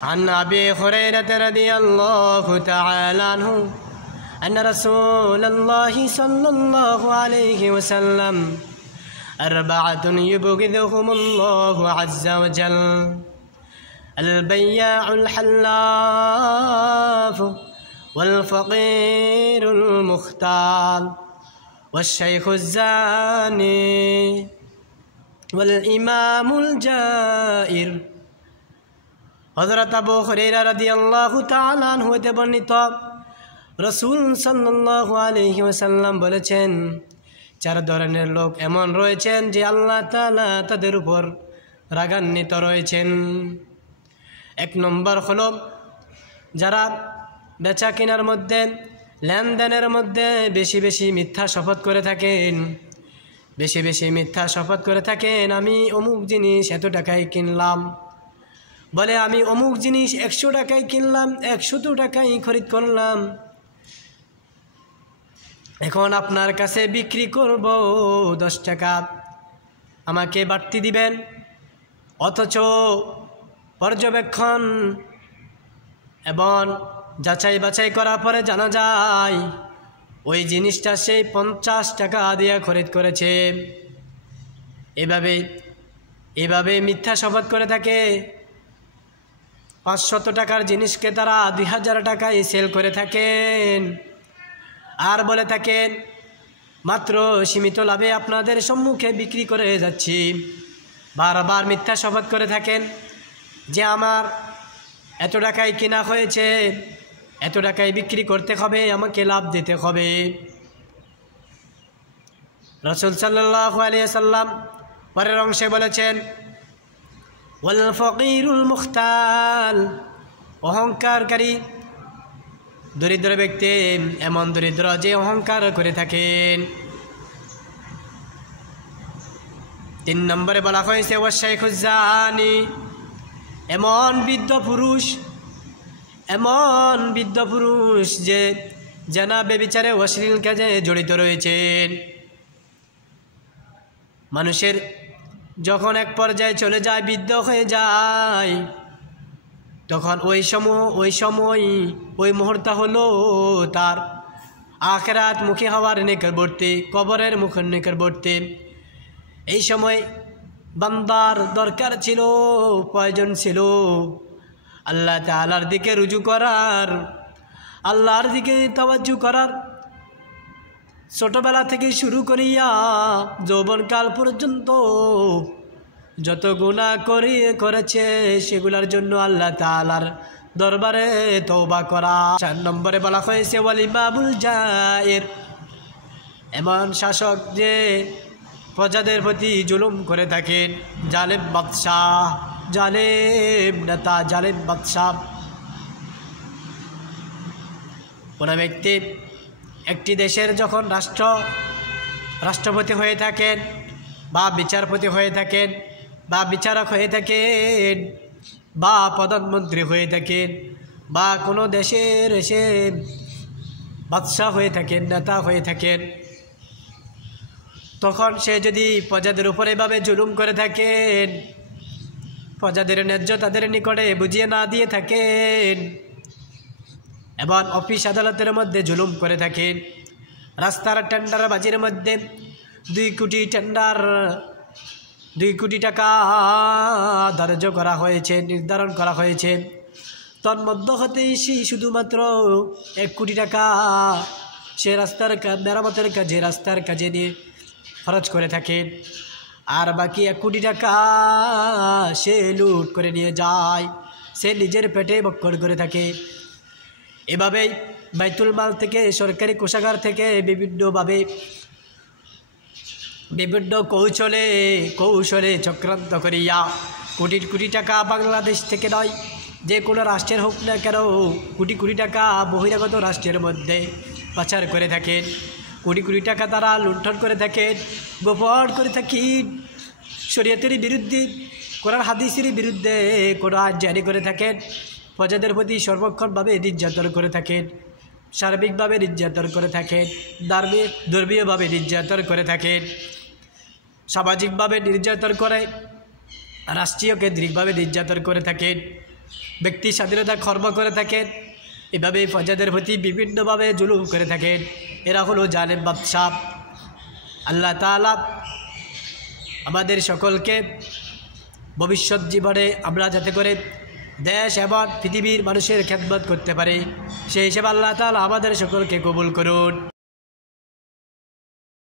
عن أبي هريرة رضي الله تعالى عنه أن رسول الله صلى الله عليه وسلم أربعة يبغضهم الله عز وجل: البياع الحلاف، والفقير المختال، والشيخ الزاني، والإمام الجائر। হযরত আবু হুরায়রা রাদিয়াল্লাহু তাআলা আনহু হতে বর্ণিত, রাসূল সাল্লাল্লাহু আলাইহি ওয়াসাল্লাম বলেছেন, চার ধরনের লোক এমন রয়েছেন যে আল্লাহ তাআলা তাদের উপর রাগান্বিত রয়েছেন। এক নম্বর হলো যারা বেচা কেনার মধ্যে, লেনদেনের মধ্যে বেশি বেশি মিথ্যা শপথ করে থাকেন। বেশি বেশি মিথ্যা শপথ করে থাকেন, আমি অমুক জিনিস এত টাকায় কিনলাম, বলে আমি অমুক জিনিস 100 টাকায় কিনলাম, 100 টাকায় খরিদ করলাম, এখন আপনার কাছে বিক্রি করব 10 টাকা, আমাকে বাড়তি দিবেন। অথচ পর্যবেক্ষণ এবং যাচাই বাছাই করার পরে জানা যায় ওই জিনিসটা সেই 50 টাকা দিয়ে খরিদ করেছে। এভাবে মিথ্যা শপথ করে থাকে। 500 টাকার জিনিসকে তারা 2000 টাকায় সেল করে থাকেন, আর বলে থাকেন মাত্র সীমিত লাভে আপনাদের সম্মুখে বিক্রি করে যাচ্ছি। বারবার মিথ্যা শপথ করে থাকেন যে আমার এত টাকায় কেনা হয়েছে, এত টাকায় বিক্রি করতে হবে, আমাকে লাভ দিতে হবে। রাসূল সাল্লাল্লাহু আলাইহি ওয়াসাল্লাম পরের অংশে বলেছেন, ওয়াল ফাকিরুল মুখতাল, অহংকারকারী দরিদ্র ব্যক্তি এমন দরিদ্র যে অহংকার করে থাকেন। 3 নম্বরে বলা হয়েছে ওয়াশাইখুজ জানি, এমন বৃদ্ধ পুরুষ যে জানা বেবিচারে অশ্লীল কাজে জড়িত রয়েছেন। মানুষের যখন এক পর্যায়ে চলে যায়, বৃদ্ধ হয়ে যায়, তখন ওই মুহূর্ত হলো তার আখিরাত মুখী হওয়ার নিকটবর্তী, কবরের মুখের নিকটবর্তী। এই সময় বান্দার দরকার ছিল, প্রয়োজন ছিল আল্লাহ তাআলার দিকে রুজু করার, আল্লাহর দিকে তাওয়াজ্জু করার। ছোটবেলা থেকে শুরু করিয়া যৌবনকাল পর্যন্ত যত গুনাহ করেছে সেগুলোর জন্য আল্লাহ তাআলার দরবারে তওবা করা। 4 নম্বরে বলা হয়েছে ওয়াল ইমামুল জায়ের, এমন শাসক যে প্রজাদের প্রতি জুলুম করে থাকেন, জালেম বাদশাহ, জালেম নেতা, জালেম বাদশাহ। কোন ব্যক্তি একটি দেশের যখন রাষ্ট্রপতি হয়ে থাকেন, বা বিচারপতি হয়ে থাকেন, বা বিচারক হয়ে থাকেন, বা প্রধানমন্ত্রী হয়ে থাকেন, বা কোনো দেশের এসে বাদশাহ হয়ে থাকেন, নেতা হয়ে থাকেন, তখন সে যদি প্রজাদের উপরে এভাবে জুলুম করে থাকেন, প্রজাদের ন্যায্য তাদের নিকটে বুঝিয়ে না দিয়ে থাকেন, এবং অফিস আদালতের মধ্যে জুলুম করে থাকেন, রাস্তার টেন্ডার বাজির মধ্যে 2 কোটি টাকা ধার্য করা হয়েছে, নির্ধারণ করা হয়েছে, তন্মধ্য হতেই শুধুমাত্র 1 কোটি টাকা সে রাস্তার মেরামতের কাজে, রাস্তার কাজে নিয়ে খরচ করে থাকেন, আর বাকি 1 কোটি টাকা সে লুট করে নিয়ে যায়, সে নিজের পেটে বক্কর করে থাকে। এভাবেই বাইতুল মাল থেকে, সরকারি কোষাগার থেকে বিভিন্নভাবে বিভিন্ন কৌশলে চক্রান্ত করিয়া কোটি টাকা বাংলাদেশ থেকে নয়, যে কোনো রাষ্ট্রের হোক না কেন, কোটি টাকা বহিরাগত রাষ্ট্রের মধ্যে পাচার করে থাকেন। কোটি টাকা তারা লুণ্ঠন করে থাকেন, গোপন করে থাকেন, শরীয়তের বিরুদ্ধে, কোরআন হাদিসের বিরুদ্ধে কোনো আইন জারি করে থাকেন, প্রজাদের প্রতি সর্বক্ষণভাবে নির্যাতন করে থাকেন, সার্বিকভাবে নির্যাতন করে থাকেন, ধর্মীয়ভাবে নির্যাতন করে থাকেন, সামাজিকভাবে নির্যাতন করে, রাষ্ট্রীয় কেন্দ্রিকভাবে নির্যাতন করে থাকেন। ব্যক্তি স্বাধীনতা খর্ব করে থাকেন, এভাবে প্রজাদের প্রতি বিভিন্নভাবে জুলুম করে থাকেন। এরা হলো জালেম বাদশা। আল্লাহ তাআলা আমাদের সকলকে ভবিষ্যৎ জীবনে আমরা যাতে করে দেশ এবং পৃথিবীর মানুষের খেদমত করতে পারি, সেই হিসেবে আল্লাহ তাআলা আমাদের সকলকে কবুল করুন।